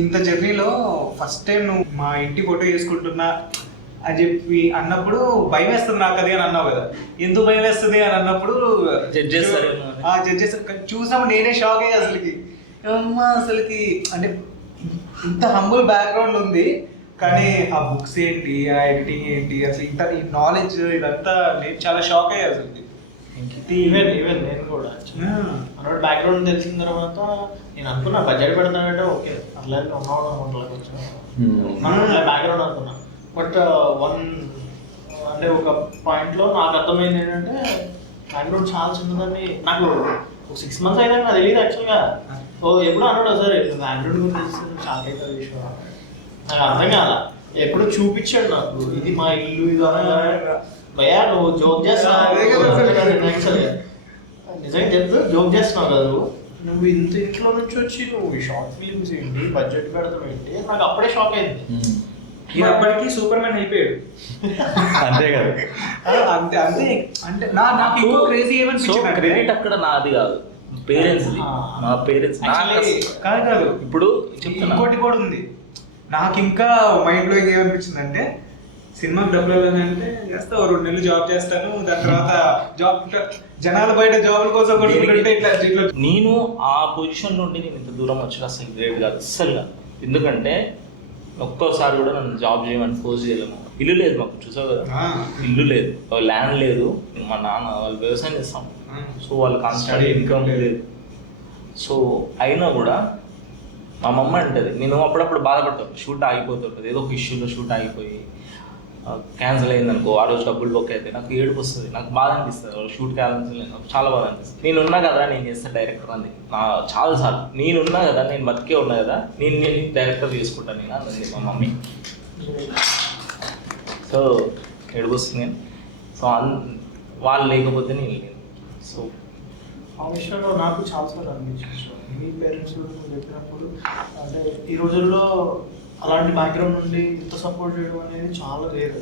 ఇంత జర్నీలో first time నువ్వు మా ఇంటి ఫోటో వేసుకుంటున్నా అని చెప్పి అన్నప్పుడు భయం వేస్తుంది నాకు అది అని అన్నావు కదా. ఎందుకు భయం వేస్తుంది అని అన్నప్పుడు జడ్జెస్ చూసినప్పుడు నేనే షాక్ అయ్యి అసలుకి అమ్మా అసలుకి అంటే ఇంత హంబుల్ బ్యాక్గ్రౌండ్ ఉంది, కానీ ఆ బుక్స్ ఏంటి, ఆ ఎడిటింగ్ ఏంటి, అసలు ఇంత ఈ నాలెడ్జ్ ఇదంతా నేను చాలా షాక్ అయ్యా అసలుకి. ఈవెన్ నేను కూడా అన్నోడు బ్యాక్గ్రౌండ్ తెలిసిన తర్వాత నేను అనుకున్నా బడ్జెట్ పెడతానంటే ఓకే అట్లా ఉన్నవాళ్ళకి వచ్చిన బ్యాక్గ్రౌండ్ అనుకున్నా. బట్ అంటే ఒక పాయింట్లో నాకు అర్థమైంది ఏంటంటే బ్యాక్గ్రౌండ్ చాలా చిన్నదని. నాకు ఒక 6 months అయితే నాకు తెలియదు యాక్చువల్గా. ఎప్పుడు అన్నాడు సరే బ్యాక్గ్రౌండ్ గురించి చాలా అయితే విషయం నాకు అర్థం కాల. ఎప్పుడు చూపించాడు నాకు ఇది మా ఇల్లు ఇది భయ్యా నువ్వు జోక్ చేస్తున్నావు నిజంగా చెప్తూ జోక్ చేస్తున్నావు కదా నువ్వు ఇంత ఇంట్లో నుంచి వచ్చి నువ్వు షార్ట్ ఫిలిమ్స్ ఏంటి బడ్జెట్ పెడతావు ఏంటి నాకు అప్పుడే షాక్ అయింది. అప్పటికి సూపర్ మ్యాన్ అయిపోయాడు అంతే కదా. అంతే అంతే అంటే నాకు ఇంకో క్రేజీ ఏమనిపించింది క్రెడిట్ అక్కడ నాది కాదు, పేరెంట్స్. మా పేరెంట్స్ కాదు ఇప్పుడు ఇంకోటి కూడా ఉంది. నాకు ఇంకా మైండ్ లో ఏమనిపించింది అంటే సినిమాకి డబ్బులు వెళ్ళాలంటే చేస్తా 2 నెలలు జాబ్ చేస్తాను, దాని తర్వాత జాబ్ జనాలు బయట జాబుల కోసం ఇట్లా నేను ఆ పొజిషన్ నుండి నేను ఇంత దూరం వచ్చి అసలు గ్రేట్ కాదు అస్సలు కాదు. ఎందుకంటే ఒక్కోసారి కూడా నన్ను జాబ్ చేయమని ఫోర్స్ చేయలేము. ఇల్లు లేదు మాకు, చూసావు కదా, ఇల్లు లేదు, ల్యాండ్ లేదు. మా నాన్న వాళ్ళు వ్యవసాయం చేస్తాం, సో వాళ్ళు కాన్స్టెంట్ ఇన్కమ్ లేదు. సో అయినా కూడా మా మమ్మ అంటది, నేను అప్పుడప్పుడు బాధపడతాను, షూట్ ఆగిపోతుంటుంది, ఏదో ఒక ఇష్యూలో షూట్ ఆగిపోయి క్యాన్సిల్ అయింది అనుకో, ఆ రోజు డబ్బులు బొక్క అయితే నాకు ఏడుపు వస్తుంది, నాకు బాధ అనిపిస్తుంది. షూట్ క్యాన్సిల్ అయింది నాకు చాలా బాధ అనిపిస్తుంది. నేను ఉన్నా కదా నేను చేస్తాను డైరెక్టర్ అంది నా చాలాసార్లు. నేను ఉన్నా కదా, నేను బతికే ఉన్నా కదా, నేను డైరెక్టర్ చేసుకుంటాను నేను అన్నది మా మమ్మీ. సో ఏడుపు వస్తుంది నేను. సో వాళ్ళు లేకపోతే నేను లేను. సో ఆ విషయంలో నాకు చాలాసార్లు అనిపించవచ్చు. మీ పేరెంట్స్ చెప్పినప్పుడు అంటే ఈ రోజుల్లో అలాంటి బ్యాక్గ్రౌండ్ నుండి ఇంత సపోర్ట్ చేయడం అనేది చాలా రేర్.